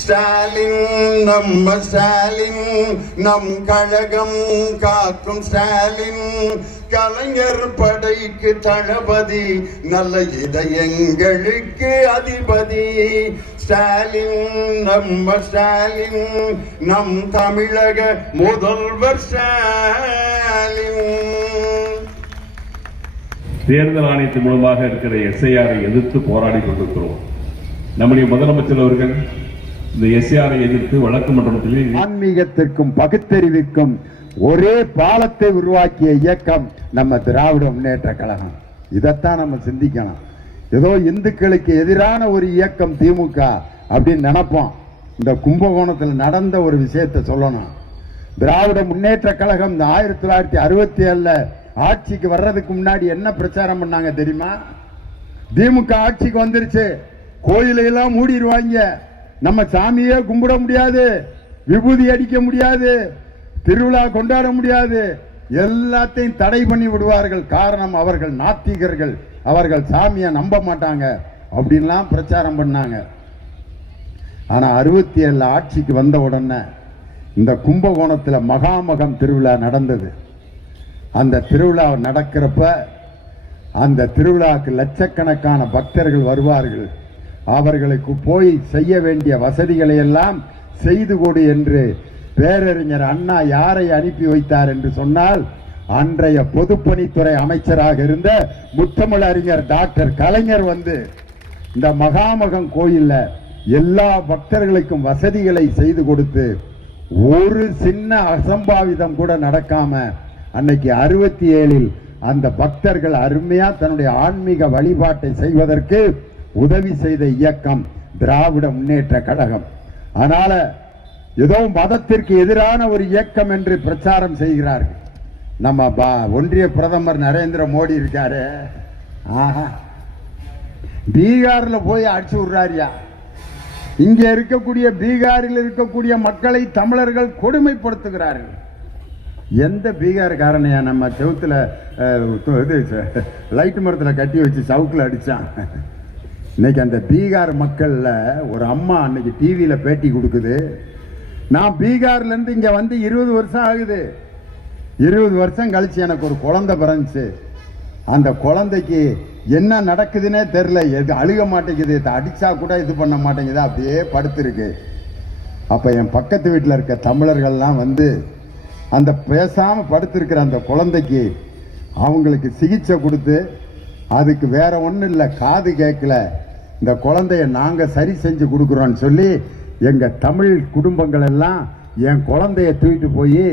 ஸ்டாலின் நம்ம ஸ்டாலின் நம் கழகம் காக்கும் ஸ்டாலின் கலைஞர் படைக்கு தளபதி நல்ல இதயங்களுக்கு அதிபதி ஸ்டாலின் நம்ம ஸ்டாலின் நம் தமிழக முதல்வர் ஸ்டாலின். தேர்தல் ஆணையத்தின் மூலமாக இருக்கிற எஸ்ஐஆரை எதிர்த்து போராடி கொண்டிருக்கிறோம். நம்முடைய முதலமைச்சர் அவர்கள் இந்த எஸ்ஐஆரை எதிர்த்து வழக்கு மன்றத்தில் ஆன்மீகத்திற்கும் பகுத்தறிவிற்கும் ஒரே பாலத்தை உருவாக்கிய இயக்கம் நம்ம திராவிட முன்னேற்ற கழகம். இதைத்தான் நம்ம சிந்திக்கணும். ஏதோ இந்துக்களுக்கு எதிரான ஒரு இயக்கம் திமுக அப்படின்னு நினைப்போம். இந்த கும்பகோணத்தில் நடந்த ஒரு விஷயத்தை சொல்லணும். திராவிட முன்னேற்ற கழகம் 1967 ஆட்சிக்கு வர்றதுக்கு முன்னாடி என்ன பிரச்சாரம் பண்ணாங்க தெரியுமா? திமுக ஆட்சிக்கு வந்துருச்சு, கோயிலெல்லாம் மூடிடுவாங்க, நம்ம சாமியே கும்பிட முடியாது, விபூதி அடிக்க முடியாது, திருவிழா கொண்டாட முடியாது, எல்லாத்தையும் தடை பண்ணி விடுவார்கள். காரணம், அவர்கள் நாத்திகர்கள், அவர்கள் சாமியை நம்ப மாட்டாங்க அப்படின்லாம் பிரச்சாரம் பண்ணாங்க. ஆனா 67 ஆட்சிக்கு வந்த உடனே இந்த கும்பகோணத்தில் மகாமகம் திருவிழா நடந்தது. அந்த திருவிழா நடக்கிறப்ப அந்த திருவிழாவுக்கு லட்சக்கணக்கான பக்தர்கள் வருவார்கள். அவர்களுக்கு போய் செய்ய வேண்டிய வசதிகளை எல்லாம் செய்து கொடு என்று பேரறிஞர் அண்ணா யாரை அனுப்பி வைத்தார் என்று சொன்னால், அன்றைய பொதுப்பணித்துறை அமைச்சராக இருந்த முத்தமிழறிஞர் டாக்டர் கலைஞர் வந்து இந்த மகாமகம் கோயில்ல எல்லா பக்தர்களுக்கும் வசதிகளை செய்து கொடுத்து ஒரு சின்ன அசம்பாவிதம் கூட நடக்காம அன்னைக்கு 67 அந்த பக்தர்கள் அருமையா தன்னுடைய ஆன்மீக வழிபாட்டை செய்வதற்கு உதவி செய்த இயக்கம் திராவிட முன்னேற்ற கழகம். அதனால ஏதோ மதத்திற்கு எதிரான ஒரு இயக்கம் என்று பிரச்சாரம் செய்கிறார்கள். நம்ம ஒன்றிய பிரதமர் நரேந்திர மோடி இருக்காரு, பீகார்ல போய் அடிச்சு விடுறாரியா. இங்க இருக்கக்கூடிய பீகாரில் இருக்கக்கூடிய மக்களை தமிழர்கள் கொடுமைப்படுத்துகிறார்கள். எந்த பீகார்காரனையா நம்ம செவுத்துல லைட் மரத்தில் கட்டி வச்சு சவுக்குல அடிச்சான்? இன்னைக்கு அந்த பீகார் மக்கள்ல ஒரு அம்மா அன்னைக்கு டிவியில பேட்டி கொடுக்குது. நான் பீகார்ல இருந்து இங்க வந்து 20 வருஷம் ஆகுது. 20 வருஷம் கழிச்சு எனக்கு ஒரு குழந்தை பிறந்துச்சு. அந்த குழந்தைக்கு என்ன நடக்குதுன்னே தெரியல, எது அழுக மாட்டேங்குது, அடிச்சா கூட இது பண்ண மாட்டேங்குது, அப்படியே படுத்திருக்கு. அப்ப என் பக்கத்து வீட்டில் இருக்க தமிழர்கள்லாம் வந்து அந்த பேசாம படுத்திருக்கிற அந்த குழந்தைக்கு அவங்களுக்கு சிகிச்சை கொடுத்து, அதுக்கு வேற ஒன்றும் இல்லை, காது கேட்கல, இந்த குழந்தைய நாங்க சரி செஞ்சு கொடுக்குறோன்னு சொல்லி எங்க தமிழ் குடும்பங்கள் எல்லாம் என் குழந்தைய தூக்கிட்டு போய்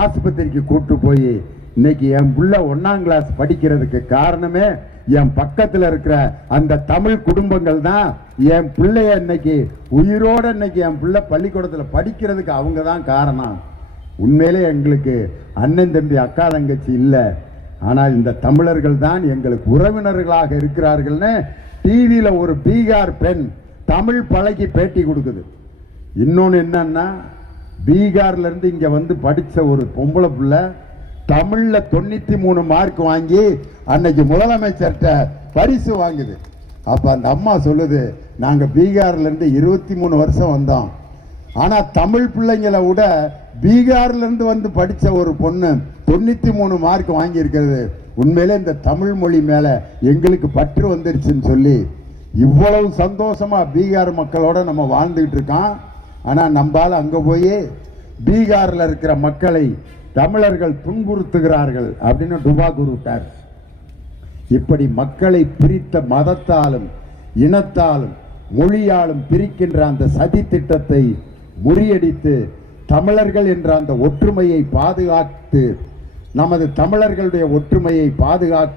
ஆஸ்பத்திரிக்கு கூட்டு போய் இன்னைக்கு என் புள்ள 1ஆம் கிளாஸ் படிக்கிறதுக்கு காரணமே என் பக்கத்தில் இருக்கிற அந்த தமிழ் குடும்பங்கள் தான். என் பிள்ளைய இன்னைக்கு உயிரோட இன்னைக்கு என் பிள்ளை பள்ளிக்கூடத்தில் படிக்கிறதுக்கு அவங்க தான் காரணம். உண்மையிலே எங்களுக்கு அண்ணன் தம்பி அக்கா தங்கச்சி இல்லை, ஆனால் இந்த தமிழர்கள் தான் எங்களுக்கு உறவினர்களாக இருக்கிறார்கள்னு டிவியில ஒரு பீகார் பெண் தமிழ் பழகி பேட்டி கொடுக்குது. இன்னொன்னு என்னன்னா, பீகார்ல இருந்து இங்க வந்து படிச்ச ஒரு பொம்பளை பிள்ளை தமிழ்ல 93 மார்க் வாங்கி அன்னைக்கு முதலமைச்சர்கிட்ட பரிசு வாங்குது. அப்ப அந்த அம்மா சொல்லுது, நாங்க பீகார்ல இருந்து 23 வருஷம் வந்தோம், ஆனா தமிழ் பிள்ளைங்களை விட பீகார்ல இருந்து வந்து படிச்ச ஒரு பொண்ணு 93 மார்க் வாங்கி இருக்கிறது. உண்மையிலே இந்த தமிழ் மொழி மேல எங்களுக்கு பற்று வந்துருச்சுன்னு சொல்லி இவ்வளவு சந்தோஷமா பீகார் மக்களோட நம்ம வாழ்ந்துகிட்டு இருக்கோம். ஆனா நம்பால அங்க போய் பீகார்ல இருக்கிற மக்களை தமிழர்கள் துன்புறுத்துகிறார்கள் அப்படின்னு டுபாக்கூர் விட்டார். இப்படி மக்களை பிரித்த மதத்தாலும் இனத்தாலும் மொழியாலும் பிரிக்கின்ற அந்த சதி திட்டத்தை முறியடித்து தமிழர்கள் என்ற அந்த ஒற்றுமையை பாதுகாத்து, நமது தமிழர்களுடைய ஒற்றுமையை பாதுகாத்து